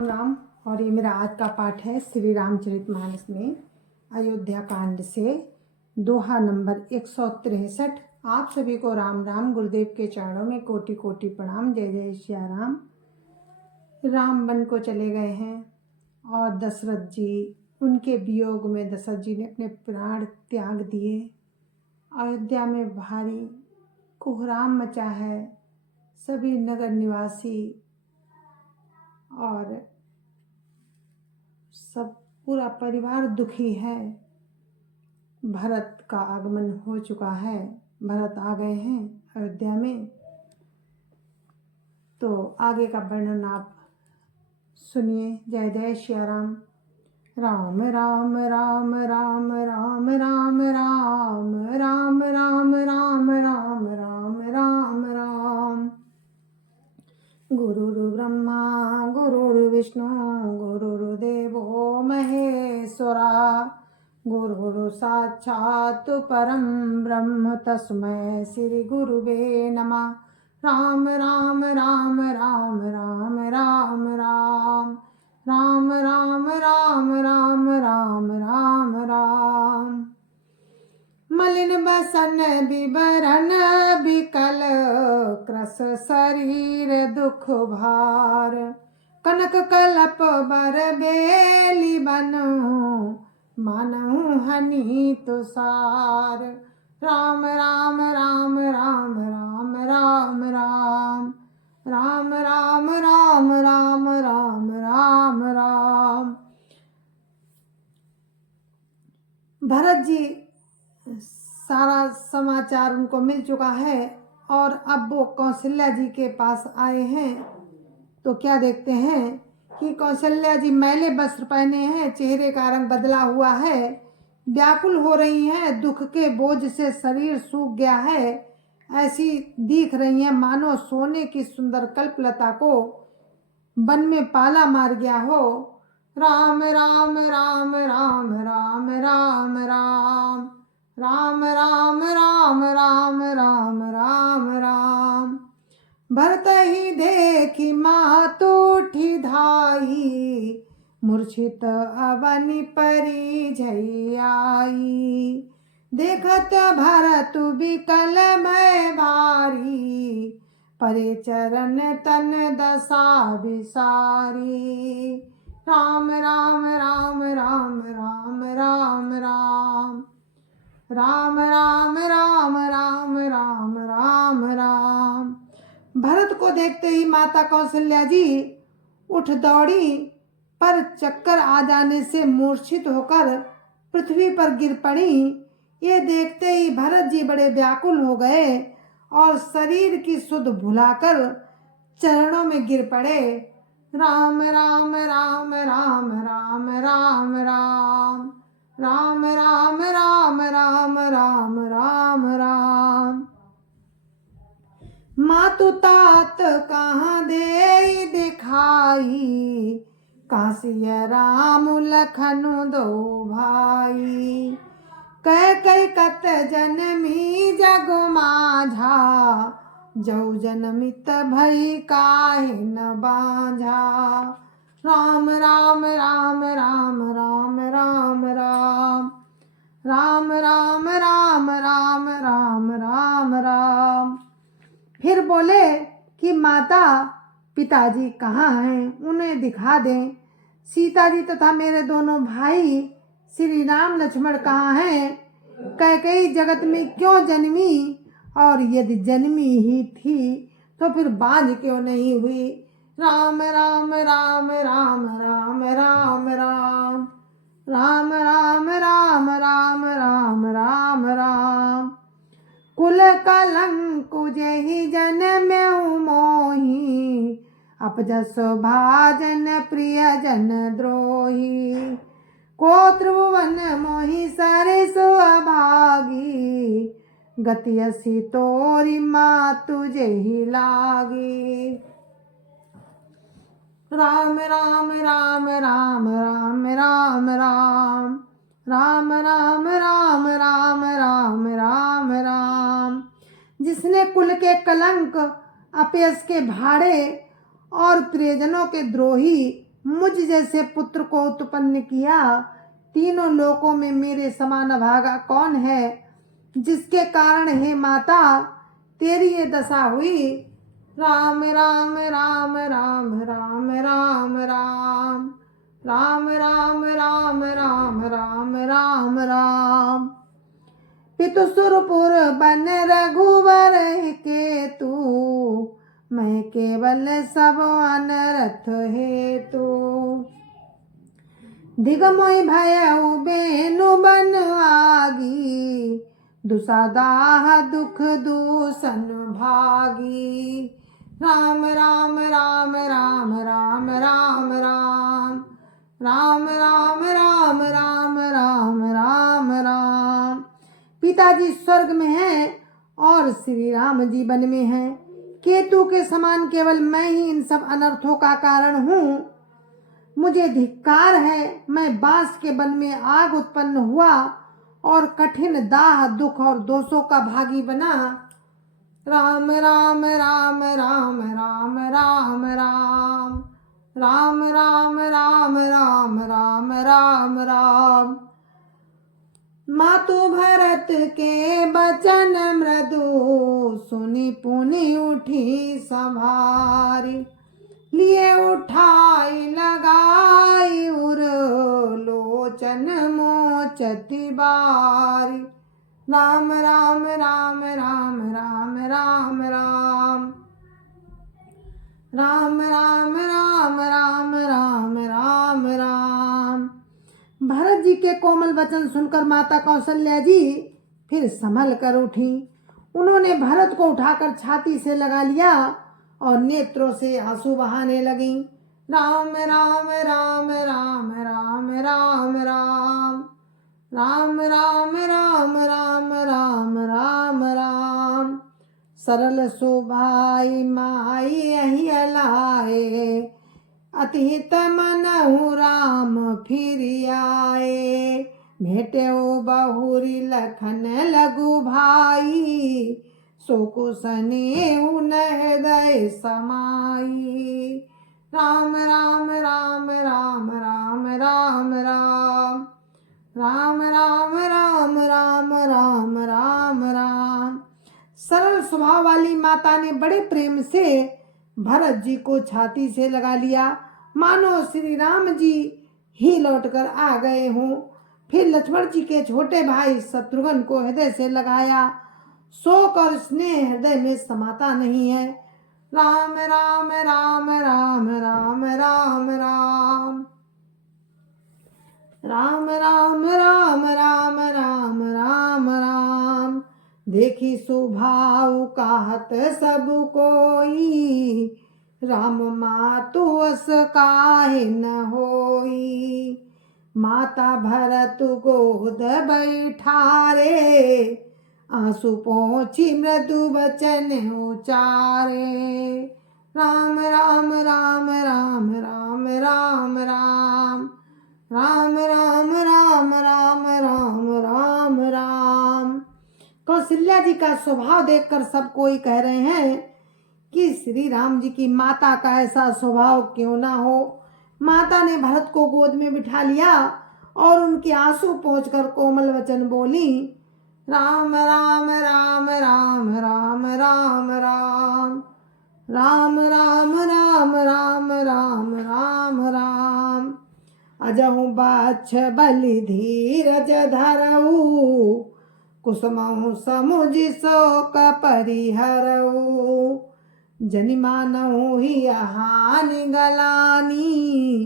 राम। और ये मेरा आज का पाठ है श्री रामचरितमानस में अयोध्या कांड से दोहा नंबर 163। आप सभी को राम राम। गुरुदेव के चरणों में कोटि कोटि प्रणाम। जय जय श्री राम। राम वन को चले गए हैं और दशरथ जी, उनके वियोग में दशरथ जी ने अपने प्राण त्याग दिए। अयोध्या में भारी कोहराम मचा है। सभी नगर निवासी और सब पूरा परिवार दुखी है। भरत का आगमन हो चुका है, भरत आ गए हैं अयोध्या में। तो आगे का वर्णन आप सुनिए। जय जय श्री राम। राम राम राम राम राम राम राम राम राम राम राम राम राम राम। गुरुर्ब्रह्मा गुरुर्विष्णु गुरुर्देवो महेश्वरा। गुरुर् साक्षात् परं ब्रह्म तस्मै श्री गुरुवे नमः। राम राम राम राम राम राम राम राम राम राम राम राम राम राम। मलिन बसन विवरण विकल क्रस शरीर दुख भार। कनक कलप बर बेली बनो मानहु हनि तुषार। राम राम राम राम राम राम राम राम राम राम राम राम राम राम। भरत जी सारा समाचार उनको मिल चुका है और अब वो कौशल्या जी के पास आए हैं। तो क्या देखते हैं कि कौशल्या जी मैले वस्त्र पहने हैं, चेहरे का रंग बदला हुआ है, व्याकुल हो रही हैं, दुख के बोझ से शरीर सूख गया है, ऐसी दिख रही हैं मानो सोने की सुंदर कल्पलता को वन में पाला मार गया हो। राम राम राम राम राम राम राम राम राम राम राम राम राम राम। भरत ही देखी मातु उठी धाई, मूर्छित अवनि परी झई आई। देखत भरत विकल भय भारी, परे चरण तन दशा विसारी। राम राम राम राम राम राम राम राम राम राम राम राम राम राम। भरत को देखते ही माता कौशल्या जी उठ दौड़ी, पर चक्कर आ जाने से मूर्छित होकर पृथ्वी पर गिर पड़ी। ये देखते ही भरत जी बड़े व्याकुल हो गए और शरीर की सुध भुलाकर चरणों में गिर पड़े। राम राम राम राम राम राम राम राम राम राम राम राम राम राम। मातु तात कहाँ दे दिखाई, कासिया राम लखनु दो भाई। कह कई कत जनमी जग माझा, जौ जनमित भई काहे न बाझा। राम राम राम राम राम राम राम राम राम राम राम राम राम राम। फिर बोले कि माता पिताजी कहाँ हैं, उन्हें दिखा दें। सीता जी तथा मेरे दोनों भाई श्री राम लक्ष्मण कहाँ हैं। कैकेयी जगत में क्यों जन्मी, और यदि जन्मी ही थी तो फिर बाझ क्यों नहीं हुई। राम राम राम राम राम राम राम राम राम राम राम राम राम राम। कुल कलंक जेहि जनमेउ मोहि, अपजस भाजन प्रिय जन द्रोही। को त्रिभुवन मोहि सरिस अभागी, गति असी तोरी मातु जेहि लागी। राम राम राम राम राम राम राम राम राम राम राम राम राम राम। जिसने कुल के कलंक, अपयश के भाड़े और प्रियजनों के द्रोही मुझ जैसे पुत्र को उत्पन्न किया। तीनों लोकों में मेरे समान अभागा कौन है, जिसके कारण हे माता तेरी ये दशा हुई। राम राम राम राम राम राम राम राम राम राम राम राम राम राम। पितुसुरपुर बन रघुवर के तू, मैं केवल सब अनरथ हेतु। दिगमोय भयउ बेनु बन आगी, दुसादाह दुख दूसन भागी। राम राम राम राम राम राम राम राम राम राम राम राम राम राम। पिताजी स्वर्ग में हैं और श्री राम जी वन में हैं। केतु के समान केवल मैं ही इन सब अनर्थों का कारण हूँ। मुझे धिक्कार है, मैं बांस के वन में आग उत्पन्न हुआ और कठिन दाह दुख और दोषों का भागी बना। राम राम राम राम राम राम राम राम राम राम राम राम राम राम। मातु भरत के बचन मृदु, सुनी पुनि उठी संभारी। लिए उठाई लगाई उर, लोचन मोचति बारी। राम राम राम राम राम राम राम राम राम राम राम राम राम राम। भरत जी के कोमल वचन सुनकर माता कौशल्या जी फिर संभल कर उठी। उन्होंने भरत को उठाकर छाती से लगा लिया और नेत्रों से आंसू बहाने लगी। राम राम राम राम राम राम राम राम राम राम राम राम राम राम। सरल सुभाई माई यही अलाए, अतिहित मनहु राम फिर आए। भेटे बहुरी लखन लघु भाई, सोकुसने उन हृदय समाई। राम राम राम राम राम राम राम राम राम राम राम राम राम राम। सरल स्वभाव वाली माता ने बड़े प्रेम से भरत जी को छाती से लगा लिया, मानो श्री राम जी ही लौटकर आ गए हों। फिर लक्ष्मण जी के छोटे भाई शत्रुघ्न को हृदय से लगाया। शोक और स्नेह हृदय में समाता नहीं है। राम राम राम राम राम राम राम राम राम राम राम राम राम राम। देखी सुभाव कहत सब कोई, राम मातु अस काहे न होई। माता भरत गोद बैठारे, आंसू पोंछी मृदु वचन उचारे। राम राम राम राम राम राम राम राम राम राम राम राम राम राम। कौशल्या जी का स्वभाव देखकर सब कोई कह रहे हैं कि श्री राम जी की माता का ऐसा स्वभाव क्यों ना हो। माता ने भरत को गोद में बिठा लिया और उनके आंसू पोंछकर कोमल वचन बोली। राम राम राम राम राम राम राम राम राम राम राम राम राम राम। अजहु बाछ बलि धीरज धरऊ, कुसुमहु समुझ शोक परिहरऊ। जनि मानहु ही हानि गलानी,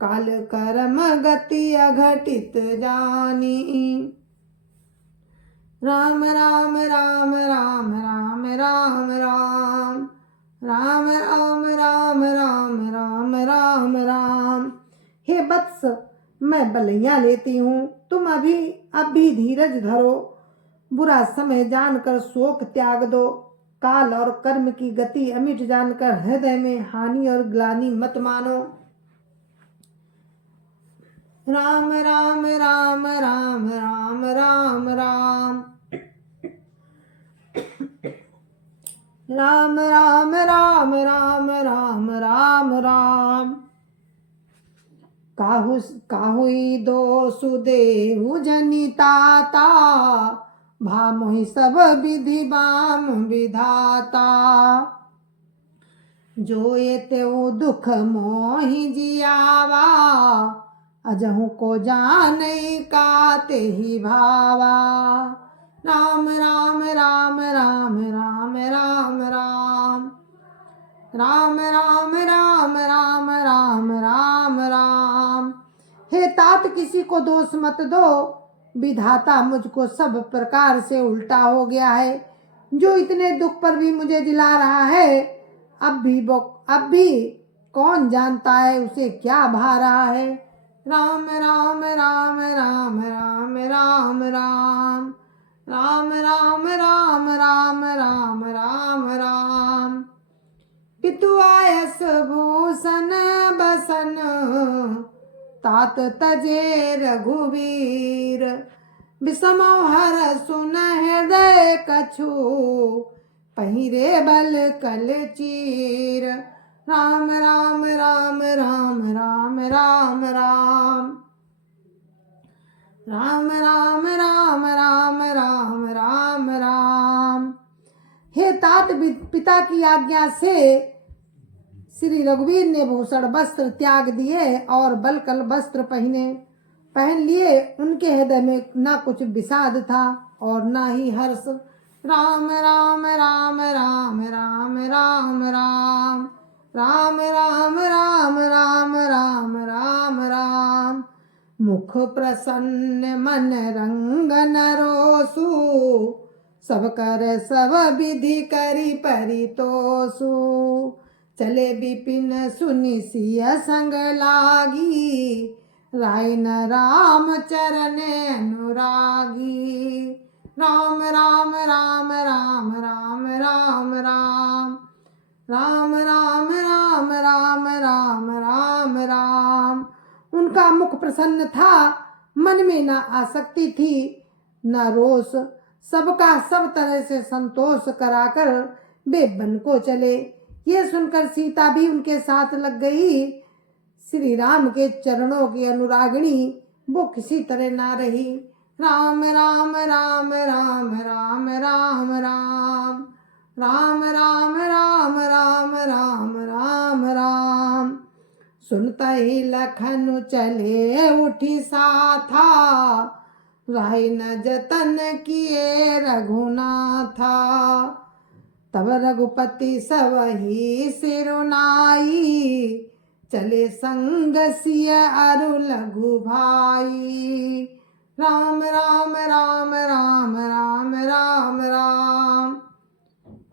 काल कर्म गति अघटित जानी। राम राम राम राम राम राम राम राम राम राम राम राम राम राम। हे वत्स, मैं बलैया लेती हूँ, तुम अब भी धीरज धरो। बुरा समय जानकर शोक त्याग दो। काल और कर्म की गति अमिट जानकर हृदय में हानि और ग्लानि मत मानो। राम राम राम राम राम राम राम राम राम राम राम राम राम राम। काहुई दो सुदेहु जनिताता, भा मोहि सब विधि बाम विधाता। जो ये तेऊ दुख मोहि जियावा, अजहु को जानई काते ही भावा। राम राम राम राम राम राम राम राम राम राम राम राम राम राम। हे तात किसी को दोष मत दो, विधाता मुझको सब प्रकार से उल्टा हो गया है। जो इतने दुख पर भी मुझे दिला रहा है, अब भी कौन जानता है उसे क्या भा रहा है। राम राम राम राम राम राम राम राम राम राम राम राम राम राम। पितु आयस भूषण बसन, तात तजे रघुवीर। विषम हर सुन हृदय कछु, पहिरे बल कल चीर। राम राम राम राम राम राम राम राम राम राम राम राम राम राम। हे तात, पिता की आज्ञा से श्री रघुवीर ने भूषण वस्त्र त्याग दिए और बलकल वस्त्र पहन लिए। उनके हृदय में ना कुछ विषाद था और ना ही हर्ष। राम राम राम राम राम राम राम राम राम राम राम राम राम राम। मुख प्रसन्न मन रंगन रोसु, सब कर सब विधि करी परितोषु। चले विपिन सुनि सिय संग लागी, राय न राम चरण अनुरागी। राम राम राम राम राम राम राम राम राम राम राम राम राम राम। उनका मुख प्रसन्न था, मन में न आसक्ति थी न रोष। सबका सब तरह से संतोष कराकर वे वन को चले। ये सुनकर सीता भी उनके साथ लग गई। श्री राम के चरणों की अनुरागिणी वो किसी तरह ना रही। राम राम राम राम राम राम राम राम राम राम राम राम राम राम। सुनता ही लखन चले उठी साथा, राय न जतन किए रघुनाथा। तब रघुपति सबहि सिरुनाई, चले संग सिय अरु लघु भाई। राम राम राम राम राम राम राम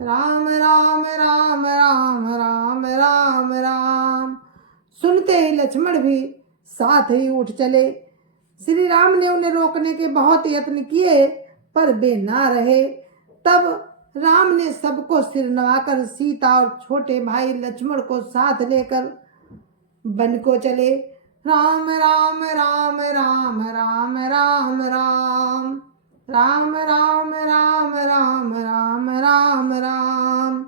राम राम राम राम राम राम राम। सुनते ही लक्ष्मण भी साथ ही उठ चले। श्री राम ने उन्हें रोकने के बहुत यत्न किए पर वे ना रहे। तब राम ने सबको सिर नवाकर सीता और छोटे भाई लक्ष्मण को साथ लेकर वन को चले। राम राम राम राम राम राम राम राम राम राम राम राम राम राम।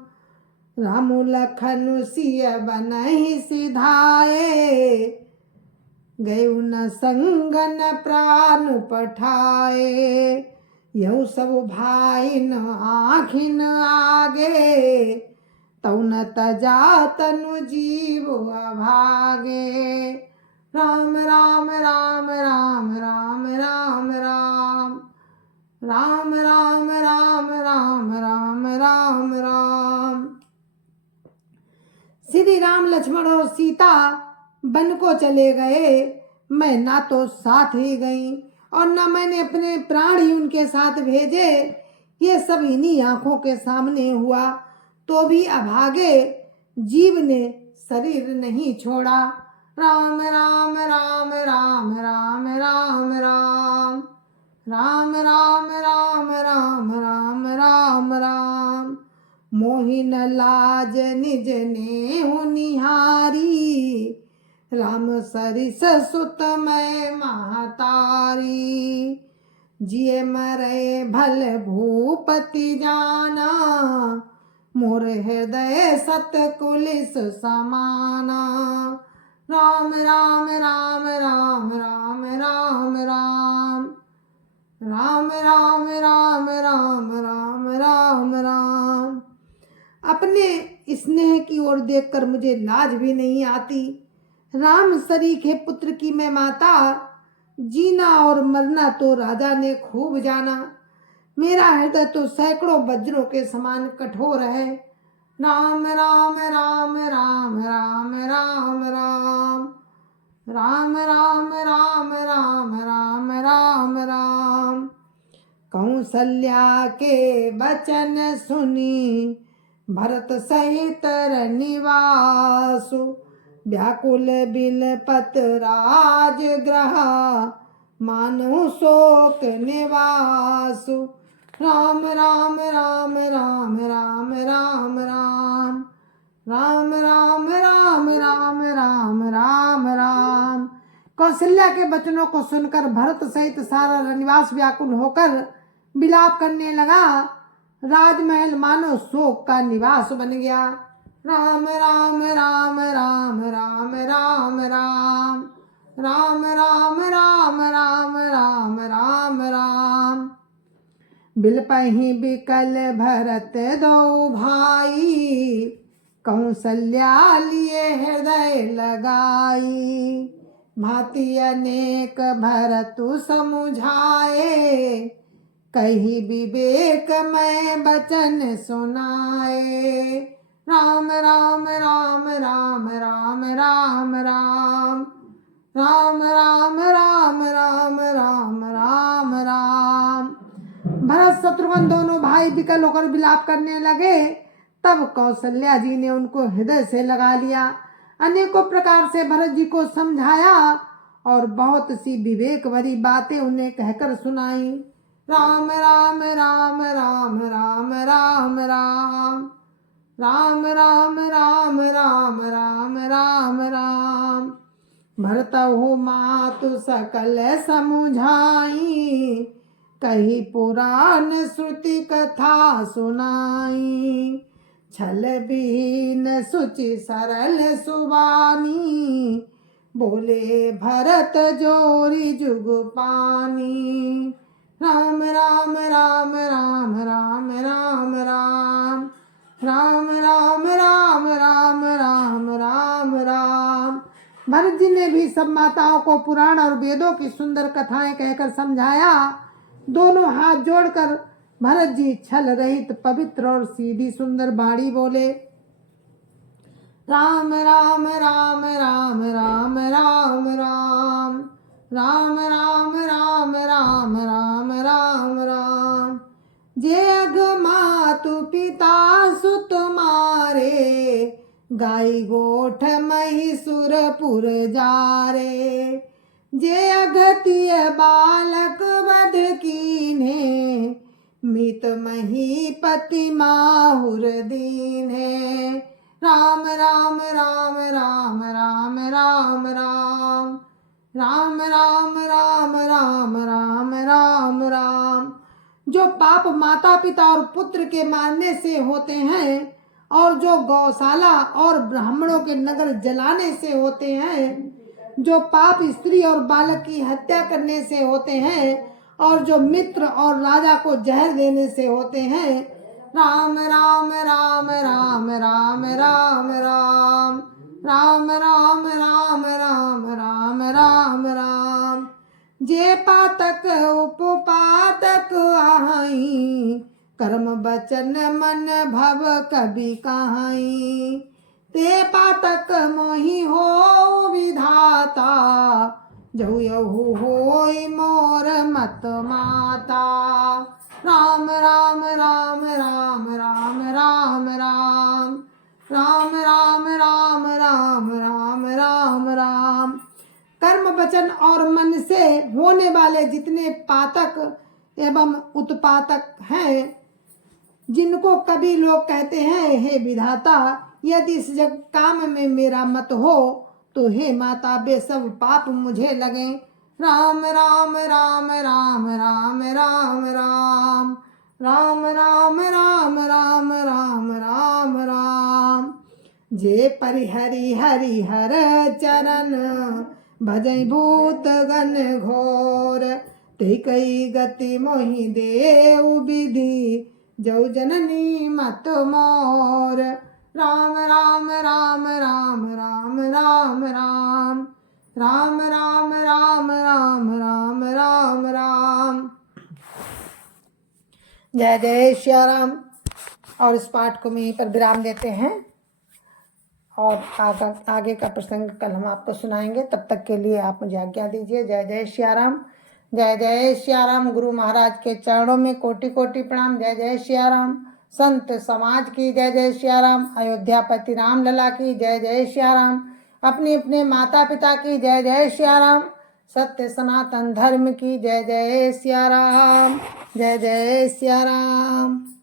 रामु लखनु सिय बनहि सिधाए, गयु न संग न प्राण पठाए। यहु सब भाई न आखिन आगे, तौ न तजा तनु जीव अभागे। राम राम राम राम राम राम राम राम राम राम राम राम राम राम। श्री राम लक्ष्मण और सीता वन को चले गए। मैं ना तो साथ ही गई और न मैंने अपने प्राण ही उनके साथ भेजे। ये सब इन्हीं आंखों के सामने हुआ तो भी अभागे जीव ने शरीर नहीं छोड़ा। राम राम राम राम राम राम राम राम राम राम राम राम राम राम। मोहिन लाज निज नेहु निहारी, राम सरिस सुत मैं महतारी। जिए मरे भल भूपति जाना, मोर हृदय सत कुलिस समाना। राम राम राम राम राम राम राम राम राम राम राम राम राम राम। अपने स्नेह की ओर देखकर मुझे लाज भी नहीं आती। राम शरीक है पुत्र की मैं माता, जीना और मरना तो राजा ने खूब जाना। मेरा हृदय तो सैकड़ों वज्रों के समान कठोर है। राम राम राम राम राम राम राम राम राम राम राम राम राम राम। कौसल्या के वचन सुनी भरत सहित निवासु, व्याकुल बिलपत राजगृह मानो शोक निवासु। राम राम राम राम राम राम राम राम राम राम राम राम राम राम। कौशल्या के वचनों को सुनकर भरत सहित सारा रनिवास व्याकुल होकर विलाप करने लगा। राजमहल मानो शोक का निवास बन गया। राम राम राम राम राम राम राम राम राम राम राम राम राम राम। बिलपहि बिकल भरत दो भाई, कौशल्या लिए हृदय लगाई। भांति अनेक भरतु समुझाए, कही विवेक मैं वचन सुनाए। राम राम राम राम राम राम राम राम राम राम राम राम राम राम। भरत शत्रुघ्न दोनों भाई विकल होकर विलाप करने लगे। तब कौशल्या जी ने उनको हृदय से लगा लिया, अनेकों प्रकार से भरत जी को समझाया और बहुत सी विवेक भरी बातें उन्हें कहकर सुनाई। राम राम राम राम राम राम राम राम राम राम राम राम राम राम। भरतहु मातु सकल समुझाई, कही पुराण श्रुति कथा सुनाई। छल विहीन सुचि सरल सुबानी, बोले भरत जोरी जुग पानी। राम राम राम राम राम राम राम राम राम राम राम राम राम राम। भरत जी ने भी सब माताओं को पुराण और वेदों की सुंदर कथाएं कहकर समझाया। दोनों हाथ जोड़कर भरत जी छल रहित पवित्र और सीधी सुंदर बाणी बोले। राम राम राम राम राम राम राम राम राम राम राम राम राम राम। जे अघ मातु पिता सुत मारे, गाई गोठ महिषुरपुर जारे। जे अगतिय बालक वध कीन्हे, मित महीपति माहुर दीन्हे। राम राम राम राम राम राम राम राम राम राम राम राम राम राम। जो पाप माता पिता और पुत्र के मारने से होते हैं, और जो गौशाला और ब्राह्मणों के नगर जलाने से होते हैं, जो पाप स्त्री और बालक की हत्या करने से होते हैं, और जो मित्र और राजा को जहर देने से होते हैं। राम राम राम राम राम राम राम राम राम राम राम राम राम राम। जे पातक उपपातक आहाई, कर्म बचन मन भव कभी कहाई। ते पातक मोहि हो विधाता, जहु यहु होई मोर मत माता। राम राम राम राम राम राम राम राम राम राम राम राम राम राम। कर्म वचन और मन से होने वाले जितने पातक एवं उत्पातक हैं, जिनको कभी लोग कहते हैं हे विधाता, यदि इस जग काम में मेरा मत हो तो हे माता वे सब पाप मुझे लगे। राम राम राम राम राम राम राम राम राम राम राम राम राम राम। जे परिहरि हरिहर चरण भजई भूत गण घोर ते कई गति मोहि देव विधि जो जननी मत मोर राम राम राम राम राम राम राम राम राम राम राम राम राम राम। जय जय श्री राम। और इस पाठ को मैं यहीं पर विराम देते हैं और आगे का प्रसंग कल हम आपको सुनाएंगे। तब तक के लिए आप मुझे आज्ञा दीजिए। जय जय श्री राम। जय जय श्री राम। गुरु महाराज के चरणों में कोटि कोटि प्रणाम। जय जय श्री राम। संत समाज की जय जय श्री राम। अयोध्यापति राम लला की जय जय श्री राम। अपने अपने माता पिता की जय जय श्री राम। सत्य सनातन धर्म की जय जय श्री राम। जय जय श्री राम।